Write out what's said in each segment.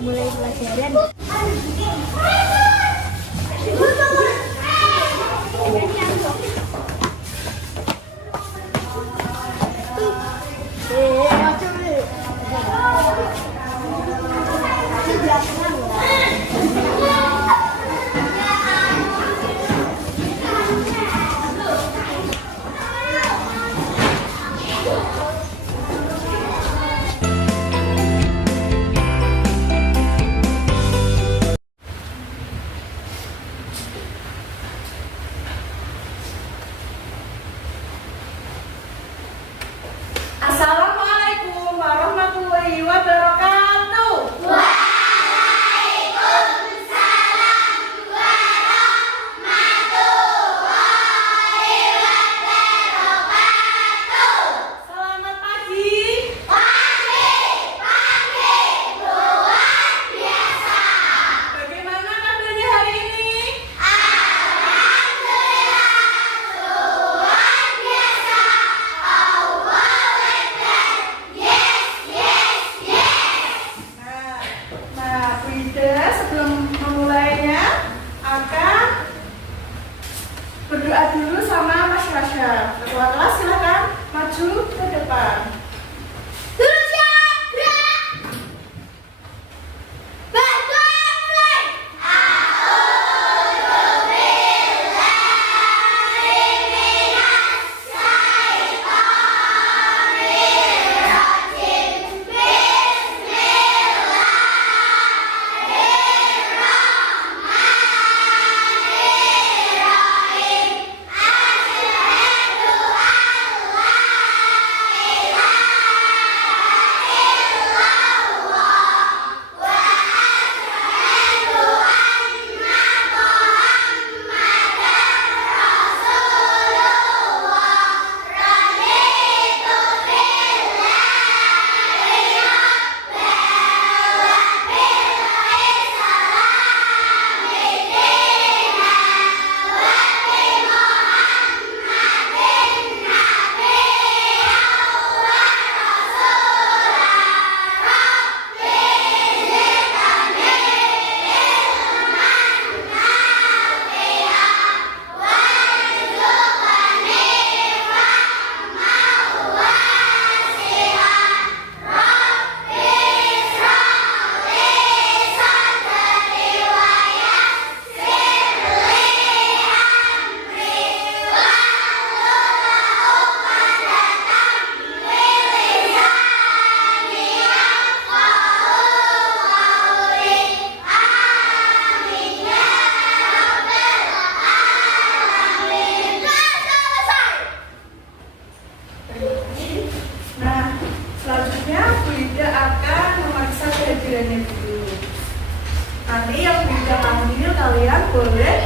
mulai pelajaran. Assalamualaikum warahmatullahi wabarakatuh. Waalaikumsalam warahmatullahi wabarakatuh. Selamat pagi. Pagi luar biasa. Bagaimana kabarnya hari ini? Alhamdulillah luar biasa. Allahu Akbar. Yes. Nah, Bu Ida sebelum memulainya akan berdoa dulu sama Mas Rasha. Ketua kelas silakan maju ke depan. Guru siap, gerak. Berdoa mulai. A'udzu billahi minas syaitonir rajim. Bismillahirrahmanirrahim. Asyhadu Nah, selanjutnya Bu Ida akan memeriksa kehadirannya dulu. Nanti yang Bu Ida panggil kalian boleh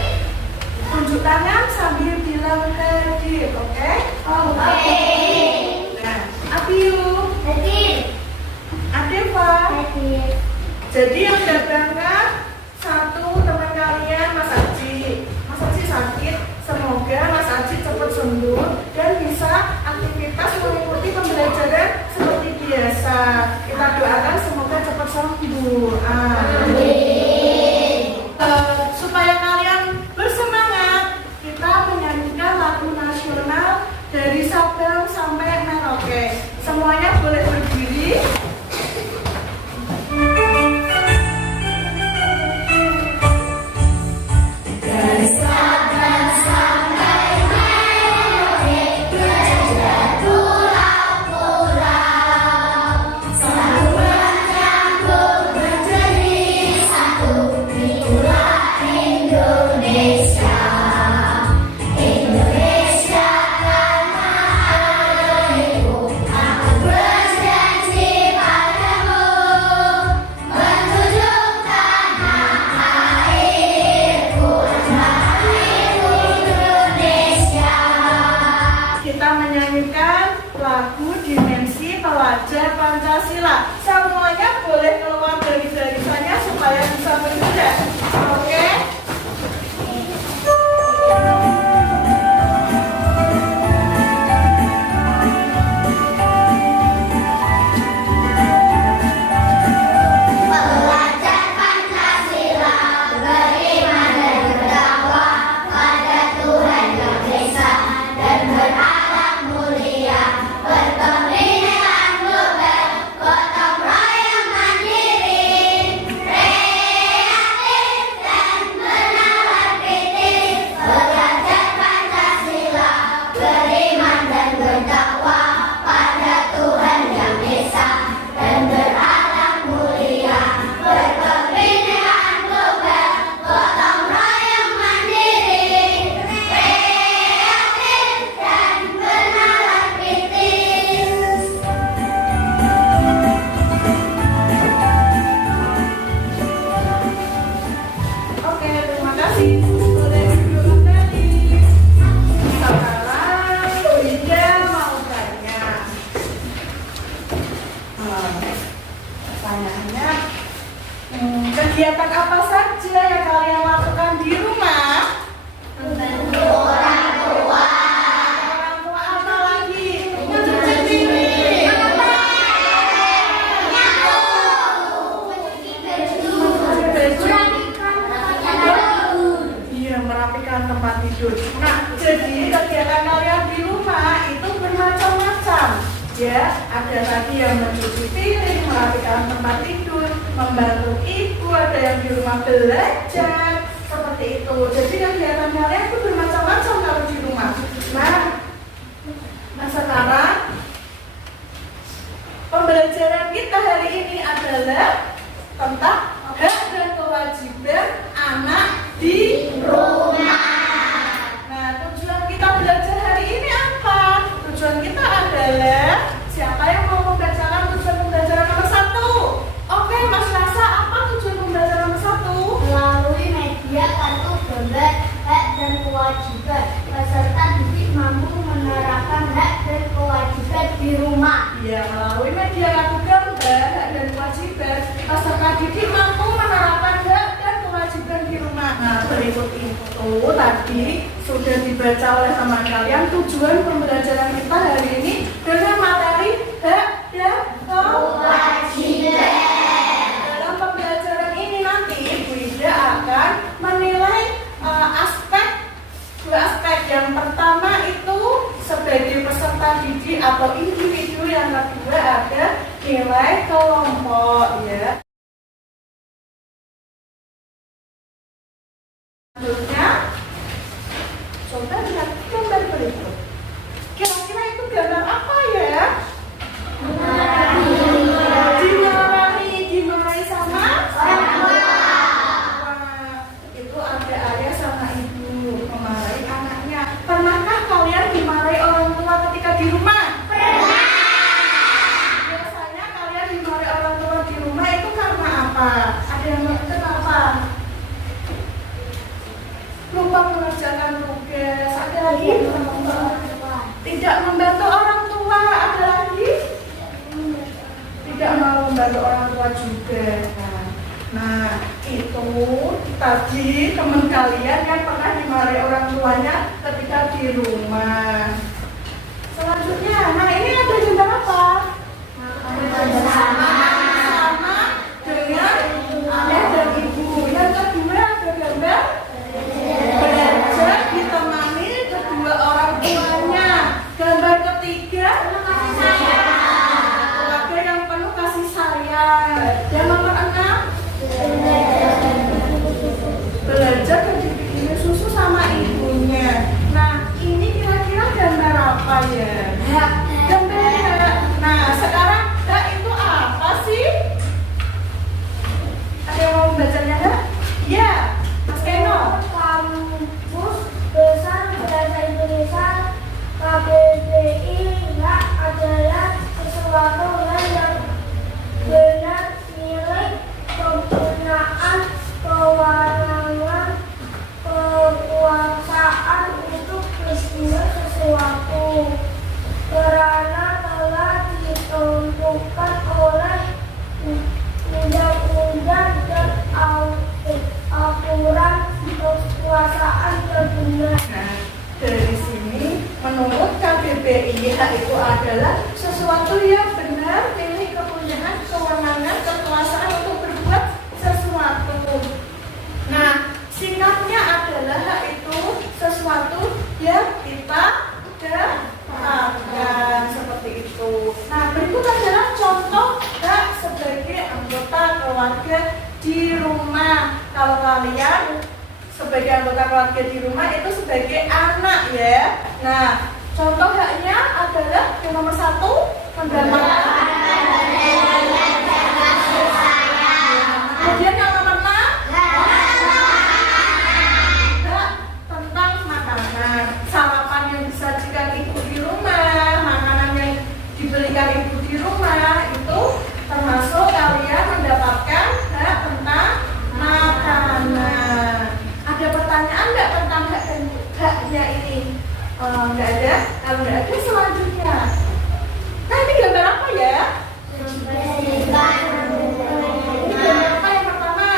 tunjuk tangan sambil bilang hadir, oke? Oke. Nah, Abiu, Hadir. Adeva. Hadir. Jadi yang datangkan satu teman kalian, Mas Aji. Mas Aji sakit, semoga Mas Aji cepat sembuh dan bisa aktivitas mengikuti pembelajaran seperti biasa. Kita doakan semoga cepat sembuh. Supaya kalian bersemangat, kita menyanyikan lagu nasional dari Sabang sampai Merauke. Semuanya boleh berdiri. Kegiatan apa saja yang kalian lakukan di rumah? Membantu orang tua. Orang tua apa lagi? Mencuci piring. Iya, merapikan tempat tidur. Nah, jadi kegiatan kalian di rumah itu bermacam-macam. Ya, ada tadi yang mencuci piring, merapikan tempat tidur, membantu ibu, ada yang di rumah belajar, seperti itu. Jadi kegiatan kalian itu bermacam-macam kalau di rumah. Nah sekarang pembelajaran kita hari ini adalah tentang hak dan kewajiban anak di rumah. Nah, tujuan kita belajar hari ini apa? Tujuan kita adalah siapa yang mau membacakan tujuan pembelajaran nomor 1? Oke, Mas Rasa, apa tujuan pembelajaran nomor 1? Melalui media kartu gambar hak dan kewajiban, peserta didik mampu menerapkan hak dan kewajiban di rumah. Ya, melalui media kartu gambar hak dan kewajiban, peserta didik mampu menerapkan hak dan kewajiban di rumah. Nah, berikut itu tadi sudah dibaca oleh teman kalian tujuan pembelajaran kita hari ini dengan materi hak dan kewajiban. Dalam pembelajaran ini nanti Ibu Ida akan menilai dua aspek. Yang pertama itu sebagai peserta didik atau individu, yang kedua ada nilai kelompok ya. Selanjutnya coba lihat gambar berikut. Kira-kira itu gambar apa ya? Dimarahi sama Orang tua. Wah, itu ada ayah sama ibu memarahi anaknya. Pernahkah kalian dimarahi orang tua ketika di rumah? Pernah. Biasanya kalian dimarahi orang tua di rumah itu karena apa? Ada yang kenapa? Lupa mengerjakan tugas. Ada lagi? Tidak membantu orang tua. Ada lagi? Tidak mau membantu orang tua juga. Nah, itu tadi teman kalian yang pernah dimarahi orang tuanya ketika di rumah. Selanjutnya, nah ini ada gambar apa? Sama dengan ayah dan ibu. Yang kedua ada gambar belajar ditemani kedua orang tuanya. Gambar ketiga keluarga yang penuh kasih sayang. Yang nomor 6 belajar dibikin susu sama ibunya. Nah, ini kira-kira gambar apa ya? Gambar hak. Nah, sekarang hak itu apa sih? Ada yang mau membacanya hak? Ya, Mas Keno. Kamus Besar Bahasa Indonesia KBBI hak adalah sesuatu yang benar, milik, penggunaan, kewenangan, kekuasaan untuk peristiwa sesuatu karena telah ditentukan oleh undang-undang dan aturan kekuasaan benar. Nah, dari sini menurut KBBI hak itu adalah sesuatu yang benar, milik, kepunyaan, kewenangan, kekuasaan untuk berbuat sesuatu. Nah, singkatnya adalah hak itu sesuatu yang kita dapatkan, seperti itu. Nah, berikut adalah contoh hak sebagai anggota keluarga di rumah. Kalau kalian sebagai anggota keluarga di rumah itu sebagai anak ya. Nah, contoh haknya adalah yang nomor 1 mendapatkan. Kemudian yang nomor 6 hak tentang makanan. Sarapan yang disajikan ibu di rumah, makanan yang dibelikan ibu di rumah itu termasuk kalian mendapatkan hak tentang makanan. Ada pertanyaan nggak tentang hak dan haknya ini? Nggak ada? Kalau nggak ada selanjutnya. Nah, ini gambar apa ya? Ini gambar apa yang pertama?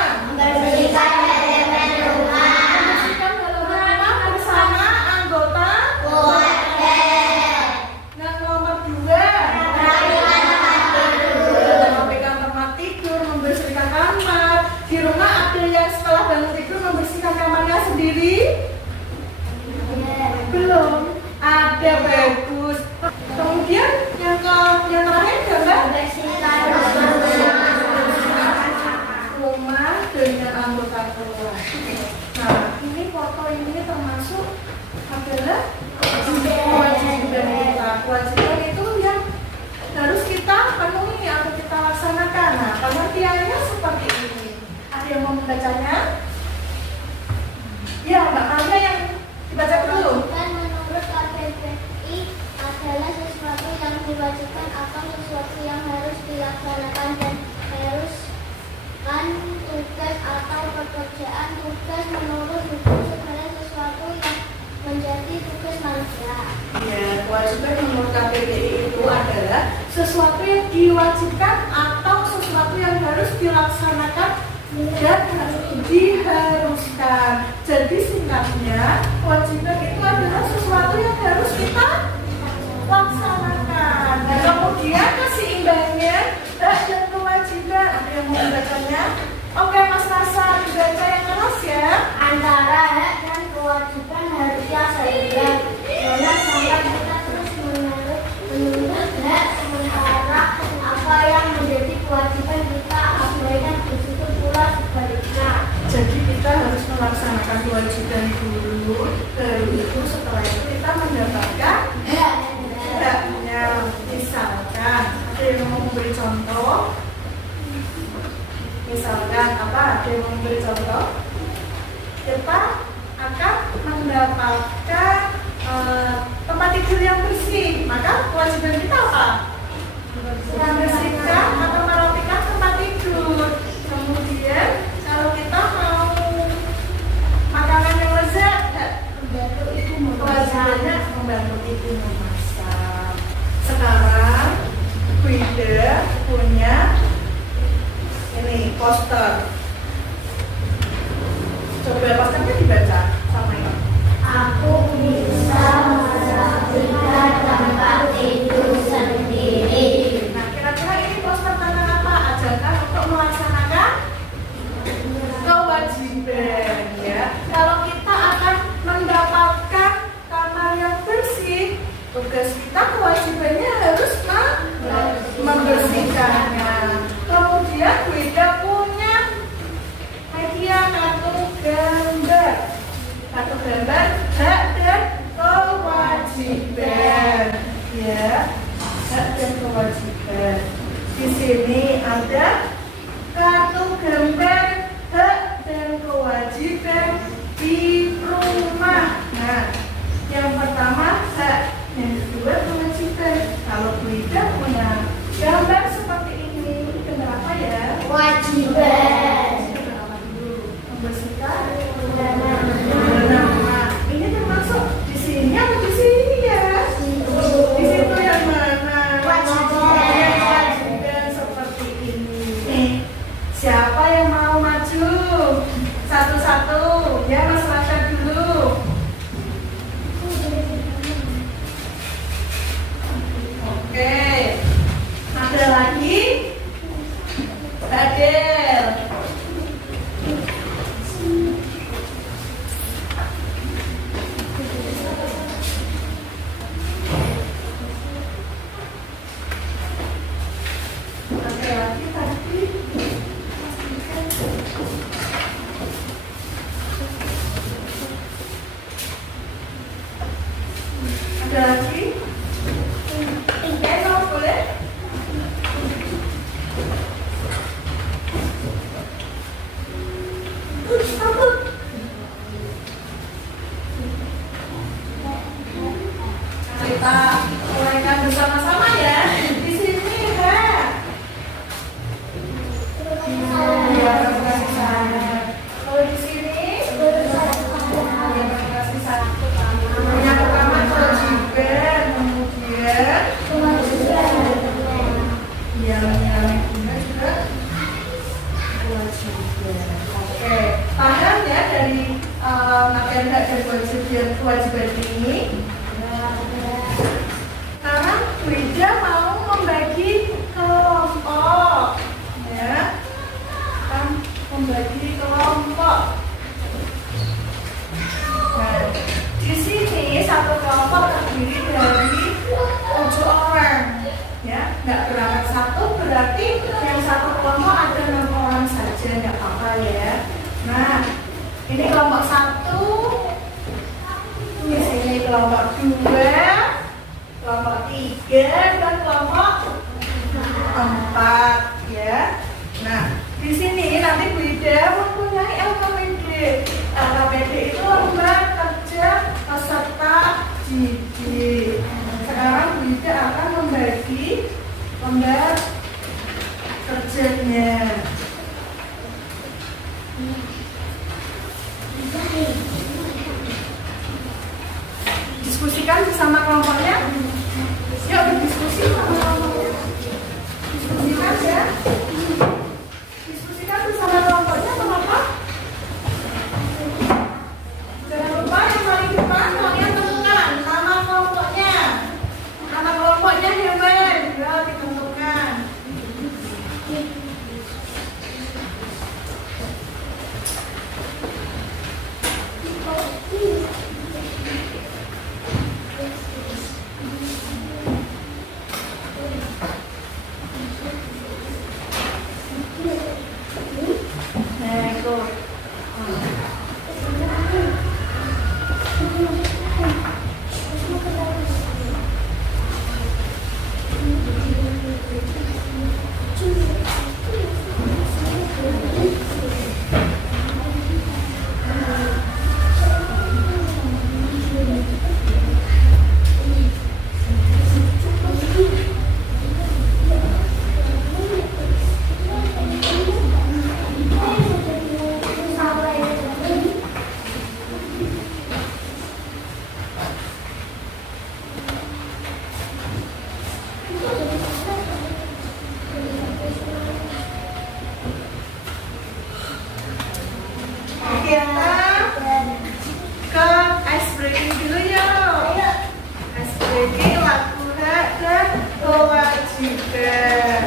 sendiri? Belum. Ada, bagus. Kemudian yang terakhir gambar rumah dengan anggota keluarga. Nah, ini foto ini termasuk adalah kewajiban kita. Kewajiban itu yang harus kita penuhi atau kita laksanakan. Nah, pengertiannya seperti ini. Ada yang mau membacanya? Ya, Mbak Alia yang dibaca dulu. Kewajiban menurut KBBI adalah sesuatu yang diwajibkan atau sesuatu yang harus dilaksanakan dan haruskan tugas atau pekerjaan. Tugas menurut hukum segala sesuatu yang menjadi tugas manusia. Ya, kewajiban menurut KBBI itu adalah sesuatu yang diwajibkan atau sesuatu yang harus dilaksanakan dan diharuskan. Jadi singkatnya, kewajiban itu adalah sesuatu yang harus kita laksanakan. Dan kemudian keseimbangan hak dan kewajiban. Ada yang mau membacanya? Oke, Mas Rasa, dibaca yang keras ya. Antara hak dan kewajiban harusnya seimbang. Jangan sampai kita terus menuntut hak sementara apa yang menjadi kewajiban kita abaikan, begitu pula sebaliknya. Jadi kita harus melaksanakan kewajiban dulu, baru itu setelah itu kita mendapatkan haknya. Misalkan, ada yang mau memberi contoh? Misalkan apa? Ada yang mau memberi contoh? Kita akan mendapatkan tempat tidur yang bersih. Maka kewajiban kita apa? Membersihkan atau merapikan tempat tidur. Kemudian kalau kita mau makanan yang lezat, kewajibannya membantu ibu memasak. Sekarang Guida punya ini poster. Coba posternya dibaca sama ini. Aku bisa merapikan tempat tidur sendiri. Nah, kira-kira ini poster tentang apa? Ajarkan untuk melaksanakan kewajiban, ya. Kalau kita akan mendapatkan kamar yang bersih, tugas kita kewajibannya harus membersihkannya. Kemudian Wida punya hadiah kartu gambar. Kartu gambar hak dan kewajiban, ya. Hak dan kewajiban. Di sini ada kartu gambar hak dan kewajiban di rumah. Nah, yang pertama hak, yang kedua kewajiban. Kalau Wida punya gambar seperti ini, gambar apa ya? Kewajiban. Gambar apa dulu? Membersihkan. Nah, ini termasuk di sini atau di sini ya? Di situ yang mana? Kewajiban seperti ini. Siapa yang mau maju? Satu-satu, ya Mas Rasha dulu. Oke, ada lagi? Adel. Ada lagi tadi? Ada lagi? Enak boleh? Kita uraikan bersama-sama ya. Di sini ya. Ya, kasih sayang. Kalau di sini, ya kasih sayang. Yang pertama kewajiban, kemudian yang kedua juga kewajiban. Oke, paham ya dari materi hak dan kewajiban ini. Sekarang Wida mau membagi kelompok, ya, kan membagi kelompok. satu kelompok terdiri dari 7 orang. Ya, nggak berangkat satu berarti yang satu kelompok ada 6 orang saja, nggak apa-apa ya. Nah, ini kelompok 1, di sini kelompok 2, kelompok 3, dan kelompok 4 ya. Nah, di sini nanti Bu Ida mempunyai LKPD. LKPD itu lembar kerja peserta didik. Sekarang Bu Ida akan membagi lembar kerjanya. Diskusikan bersama kelompoknya. Yuk berdiskusi sama kelompoknya. Diskusikan ya. Diskusikan bersama kelompoknya kenapa? Jangan lupa yang paling depan kalian tentukan nama kelompoknya. Nama kelompoknya Hewan. Ya ditentukan. Nah, itu. Kita ke ice breaking dulu yuk. Ice breaking lagu hak dan kewajiban.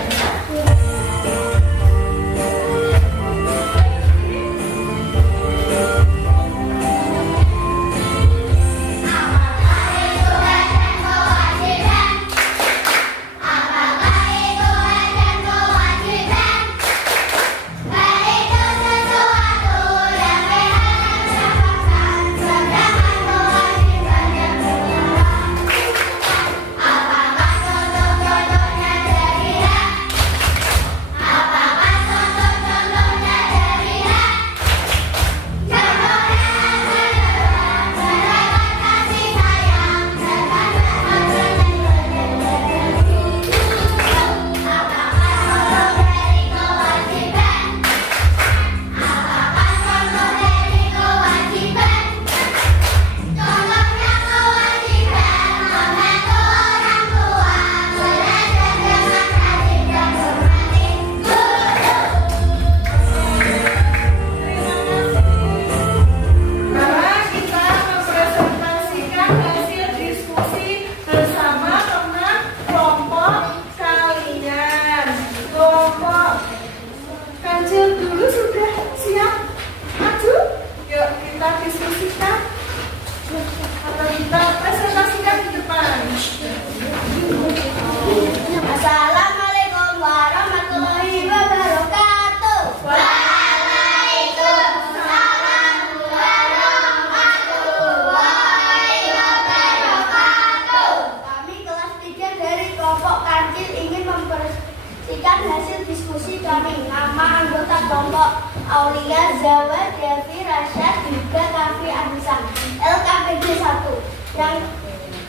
Aulia, Zawa, Devi, Rasyad, juga Kavi, Anissa. LKPD 1 yang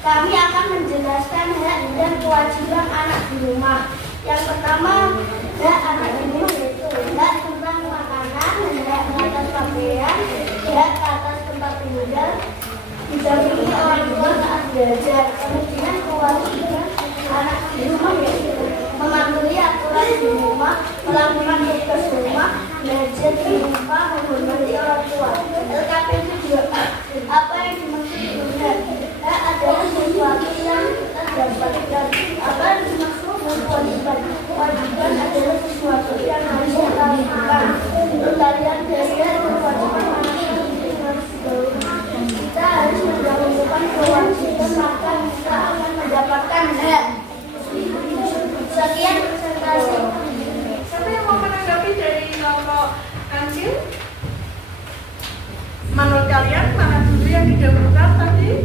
kami akan menjelaskan hak dan kewajiban anak di rumah. Yang pertama, hak anak di rumah yaitu hak tentang makanan, hak atas pakaian, hak atas tempat tinggal, didampingi orang tua saat belajar. Kemudian kewajiban anak di rumah yaitu mematuhi aturan di rumah, melakukan tugas rumah, belajar di rumah, menghormati orang tua. LKPD 2 apa yang dimaksud dengan hak adalah sesuatu yang terdapatkan. Apa yang dimaksud dengan kewajiban? Kewajiban adalah sesuatu yang harus kita lakukan. Untuk kalian belajar kewajiban anak kita harus kita harus mendahulukan kewajiban kalian mana dulu yang didahulukan tadi?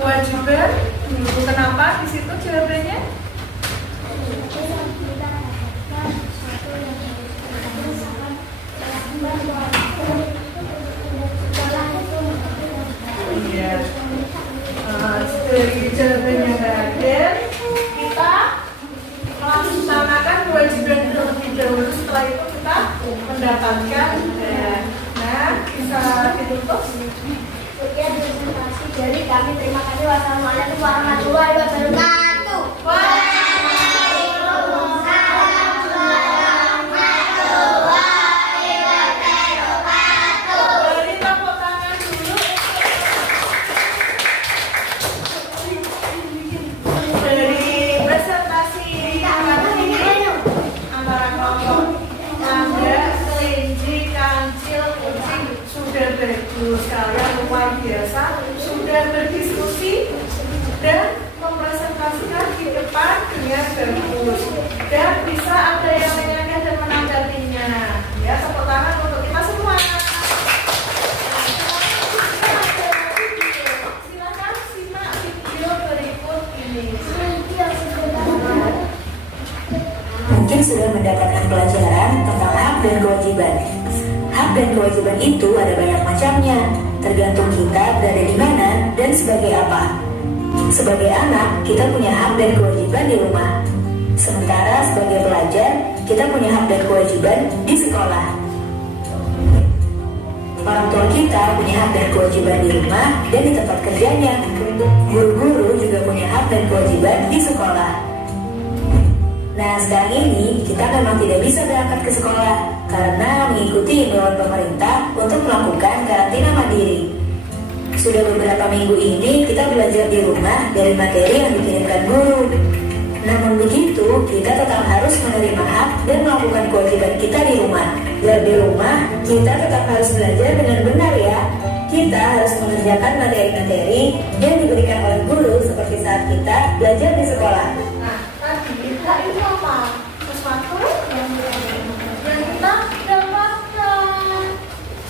Kewajiban. Kenapa di situ jawabannya? Iya. Dari jawabannya terakhir, kita melaksanakan kewajiban terlebih dahulu. Setelah itu kita mendapatkan. Nah, bisa ditutup. Sekian presentasi dari kami. Terima kasih. Wassalamualaikum warahmatullahi wabarakatuh. Beri tepuk tangan dulu. Dari presentasi antara kelompok tangga, kelinci, kancil, kucing sudah bagus. Kalian luar biasa, sudah berdiskusi dan mempresentasikan di depan dengan bagus. Dan bisa ada yang menyanyikan dan menanggapinya. Ya, tepuk tangan untuk kita semua. Silakan simak video berikut ini. Mungkin sudah mendapatkan pelajaran tentang hak dan kewajiban. Hak dan kewajiban itu ada banyak macamnya, tergantung kita berada di mana dan sebagai apa. Sebagai anak, kita punya hak dan kewajiban di rumah. Sementara sebagai pelajar, kita punya hak dan kewajiban di sekolah. Orang tua kita punya hak dan kewajiban di rumah dan di tempat kerjanya. Guru-guru juga punya hak dan kewajiban di sekolah. Nah, sekarang ini kita memang tidak bisa berangkat ke sekolah karena mengikuti imbauan pemerintah untuk melakukan karantina mandiri. Sudah beberapa minggu ini kita belajar di rumah dari materi yang dikirimkan guru. Namun begitu, kita tetap harus menerima hak dan melakukan kewajiban kita di rumah. Dan di rumah, kita tetap harus belajar dengan benar ya. Kita harus mengerjakan materi-materi yang diberikan oleh guru seperti saat kita belajar di sekolah. Nah, tadi hak itu apa? Sesuatu yang kita dapatkan.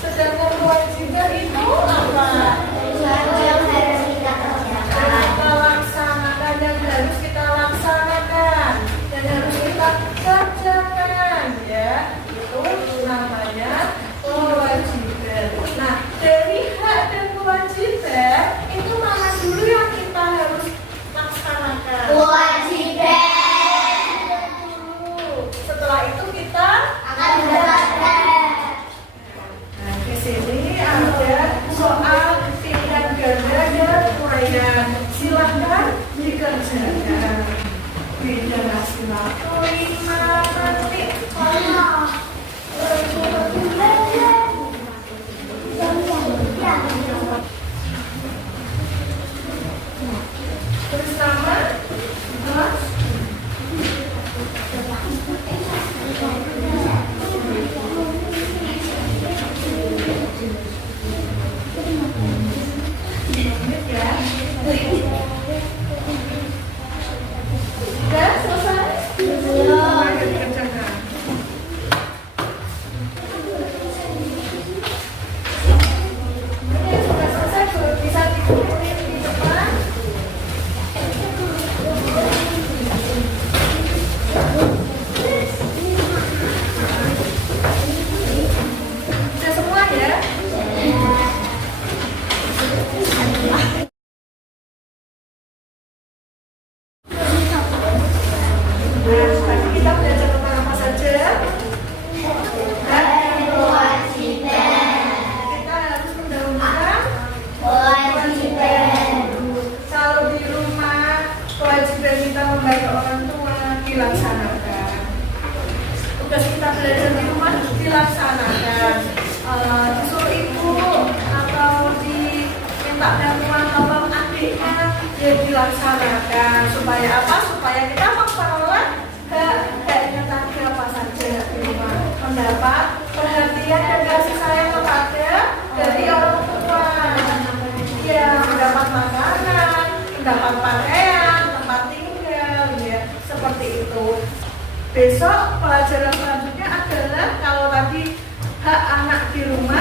Sedangkan kewajiban itu apa? Sesuatu yang harus kita kerjakan. Kita laksanakan, yang harus kita laksanakan dan harus kita kerjakan, ya. Itu namanya kewajiban. Nah, dari hak dan kewajiban itu mana dulu yang kita harus laksanakan? Kewajiban. Setelah itu kita Akan mendapatkan. Nah, di sini ada soal pilihan ganda dan uraian. Silakan dikerjakan. Beda nasional 5 menit. Bersama kelas ya. Sudah selesai? Ayo dikerjakan. Ini sudah selesai, bisa dikumpulin di depan. Sudah semua ya? Nah, tadi kita belajar tentang apa saja? Dan kita harus mendahulukan kewajiban. Kalau di rumah, kewajiban kita membantu orang tua dilaksanakan. Tugas kita belajar di rumah dilaksanakan. Disuruh ibu atau diminta bantuan tolong adiknya, ya dilaksanakan. Supaya apa? Supaya kita memperoleh hak-haknya tadi apa saja di rumah. Mendapat perhatian dan kasih sayang kepada dari orang tua. Ya, mendapat makanan, mendapat pakaian, tempat tinggal, ya seperti itu. Besok pelajaran selanjutnya adalah kalau tadi hak anak di rumah